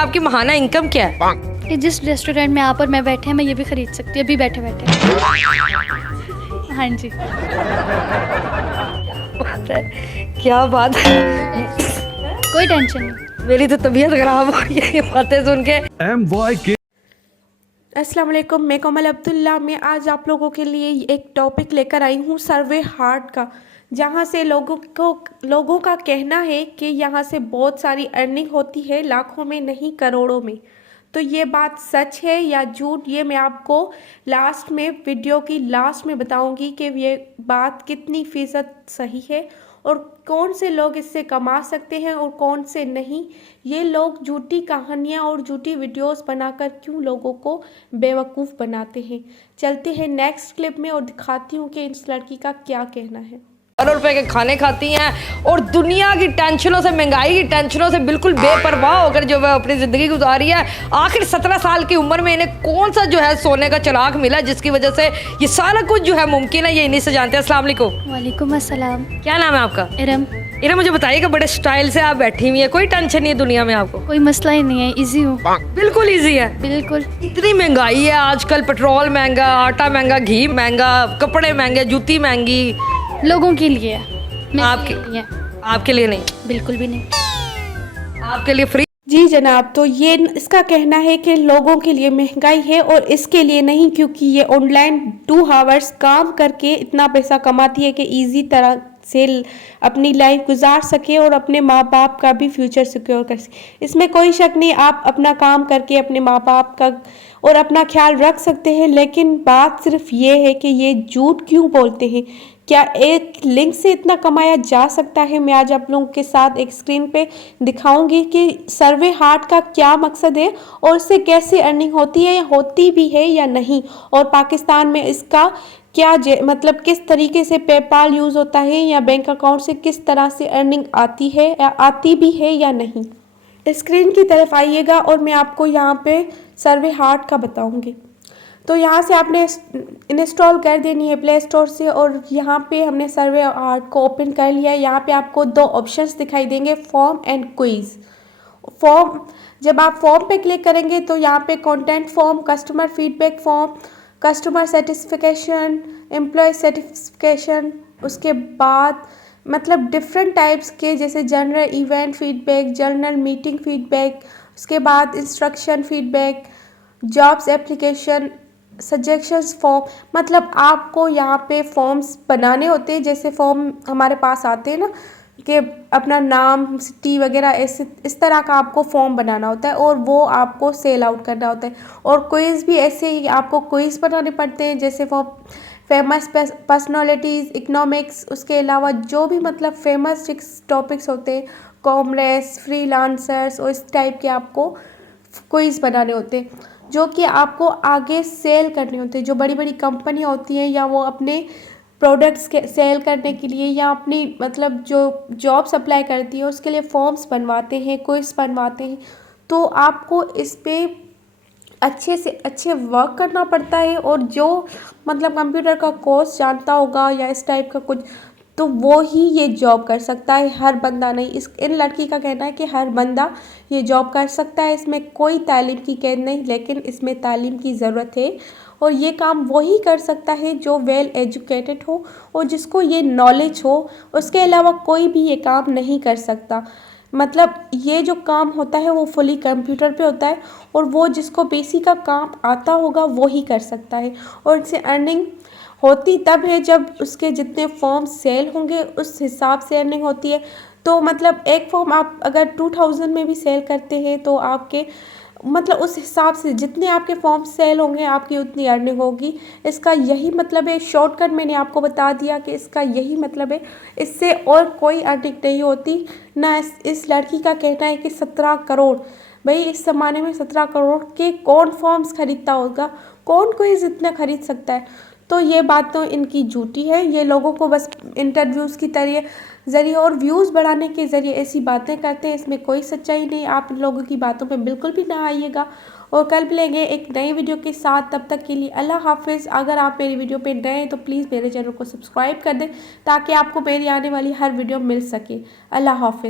आपकी महाना इनकम क्या है? कि जिस रेस्टोरेंट में आप और मैं बैठे हैं मैं ये भी खरीद सकती हूँ अभी बैठे बैठे। हाँ जी। क्या बात है, कोई टेंशन नहीं। मेरी तो तबीयत खराब हो रही है ये बातें सुन के। अस्सलाम वालेकुम, मैं कोमल अब्दुल्ला। मैं आज आप लोगों के लिए एक टॉपिक लेकर आई हूँ सर्वे हार्ट का, जहाँ से लोगों का कहना है कि यहाँ से बहुत सारी अर्निंग होती है, लाखों में नहीं करोड़ों में। तो ये बात सच है या झूठ, ये मैं आपको लास्ट में वीडियो की लास्ट में बताऊंगी कि ये बात कितनी फ़ीसद सही है और कौन से लोग इससे कमा सकते हैं और कौन से नहीं। ये लोग झूठी कहानियाँ और झूठी वीडियोस बनाकर क्यों लोगों को बेवकूफ़ बनाते हैं। चलते हैं नेक्स्ट क्लिप में और दिखाती हूँ कि इस लड़की का क्या कहना है। करोड़ रुपए के खाने खाती हैं और दुनिया की टेंशनों से, महंगाई की टेंशनों से बिल्कुल बेपरवाह होकर जो है अपनी ज़िंदगी गुजारी है। आखिर 17 साल की उम्र में इन्हें कौन सा जो है सोने का चिराग मिला जिसकी वजह से ये सारा कुछ जो है मुमकिन है, ये इन्हीं से जानते हैं। अस्सलाम वालेकुम। वालेकुम अस्सलाम। क्या नाम है आपका? इरम। इरम, मुझे बताइएगा, बड़े स्टाइल से आप बैठी हुई है, कोई टेंशन नहीं है दुनिया में आपको? कोई मसला ही नहीं है, इजी हूँ। बिल्कुल ईजी है। बिल्कुल। इतनी महंगाई है आजकल, पेट्रोल महंगा, आटा महंगा, घी महंगा, कपड़े महंगे, जूती महंगी। लोगों के लिए है, आपके लिए नहीं, बिल्कुल भी नहीं, आपके लिए फ्री। जी जनाब, तो ये इसका कहना है कि लोगों के लिए महंगाई है और इसके लिए नहीं, क्योंकि ये ऑनलाइन 2 आवर्स काम करके इतना पैसा कमाती है कि इजी तरह से अपनी लाइफ गुजार सके और अपने माँ बाप का भी फ्यूचर सिक्योर कर सके। इसमें कोई शक नहीं, आप अपना काम करके अपने माँ बाप का और अपना ख्याल रख सकते हैं। लेकिन बात सिर्फ ये है कि ये झूठ क्यों बोलते हैं। क्या एक लिंक से इतना कमाया जा सकता है? मैं आज आप लोगों के साथ एक स्क्रीन पे दिखाऊंगी कि सर्वे हार्ट का क्या मकसद है और इससे कैसे अर्निंग होती है या होती भी है या नहीं, और पाकिस्तान में इसका क्या मतलब किस तरीके से पेपाल यूज़ होता है या बैंक अकाउंट से किस तरह से अर्निंग आती है या आती भी है या नहीं। स्क्रीन की तरफ आइएगा और मैं आपको यहाँ पे सर्वे हार्ट का बताऊँगी। तो यहाँ से आपने इंस्टॉल कर देनी है प्ले स्टोर से और यहाँ पे हमने सर्वे हार्ट को ओपन कर लिया है। यहाँ पे आपको 2 ऑप्शंस दिखाई देंगे, फॉर्म एंड क्विज। फॉर्म, जब आप फॉर्म पे क्लिक करेंगे तो यहाँ पे content form, customer feedback form, customer satisfaction, employee satisfaction, उसके बाद मतलब डिफरेंट टाइप्स के, जैसे general event feedback, general meeting feedback, उसके बाद instruction feedback, jobs application, suggestions form. मतलब आपको यहाँ पे फॉर्म्स बनाने होते हैं, जैसे फॉर्म हमारे पास आते हैं ना कि अपना नाम, सिटी वगैरह, ऐसे इस तरह का आपको फॉर्म बनाना होता है और वो आपको सेल आउट करना होता है। और क्विज़ भी ऐसे ही आपको क्विज़ बनाने पड़ते हैं, जैसे फॉर फेमस पर्सनालिटीज़, इकोनॉमिक्स, उसके अलावा जो भी मतलब फेमस 6 टॉपिक्स होते हैं, कॉमर्स, फ्रीलांसर्स, और इस टाइप के आपको क्विज़ बनाने होते हैं जो कि आपको आगे सेल करने होते हैं। जो बड़ी बड़ी कंपनी होती हैं या वो अपने प्रोडक्ट्स के सेल करने के लिए या अपनी मतलब जो जॉब सप्लाई करती है उसके लिए फॉर्म्स बनवाते हैं, क्विज़ बनवाते हैं। तो आपको इस पे अच्छे से अच्छे वर्क करना पड़ता है और जो मतलब कंप्यूटर का कोर्स जानता होगा या इस टाइप का कुछ, तो वो ही ये जॉब कर सकता है, हर बंदा नहीं। इन लड़की का कहना है कि हर बंदा ये जॉब कर सकता है, इसमें कोई तालीम की कैद नहीं, लेकिन इसमें तालीम की ज़रूरत है और ये काम वही कर सकता है जो वेल एजुकेटेड हो और जिसको ये नॉलेज हो। उसके अलावा कोई भी ये काम नहीं कर सकता। मतलब ये जो काम होता है वो फुली कंप्यूटर पे होता है और वो जिसको बेसिक का काम आता होगा वो ही कर सकता है। और इससे अर्निंग होती तब है जब उसके जितने फॉर्म सेल होंगे उस हिसाब से अर्निंग होती है। तो मतलब एक फॉर्म आप अगर 2000 में भी सेल करते हैं तो आपके मतलब उस हिसाब से जितने आपके फॉर्म सेल होंगे आपकी उतनी अर्निंग होगी। इसका यही मतलब है, शॉर्टकट मैंने आपको बता दिया कि इसका यही मतलब है, इससे और कोई अर्निंग नहीं होती ना। इस लड़की का कहना है कि 17 करोड़, भाई इस ज़माने में 17 करोड़ के कौन फॉर्म्स खरीदता होगा, कौन कोई इतना खरीद सकता है। तो ये बात तो इनकी झूठी है। ये लोगों को बस इंटरव्यूज़ की ज़रिए और व्यूज़ बढ़ाने के ज़रिए ऐसी बातें करते हैं, इसमें कोई सच्चाई नहीं। आप इन लोगों की बातों पे बिल्कुल भी ना आइएगा और कल मिलेंगे एक नई वीडियो के साथ। तब तक के लिए अल्लाह हाफिज़। अगर आप मेरी वीडियो पे नए हैं तो प्लीज़ मेरे चैनल को सब्सक्राइब कर दें ताकि आपको मेरी आने वाली हर वीडियो मिल सके। अल्लाह हाफिज़।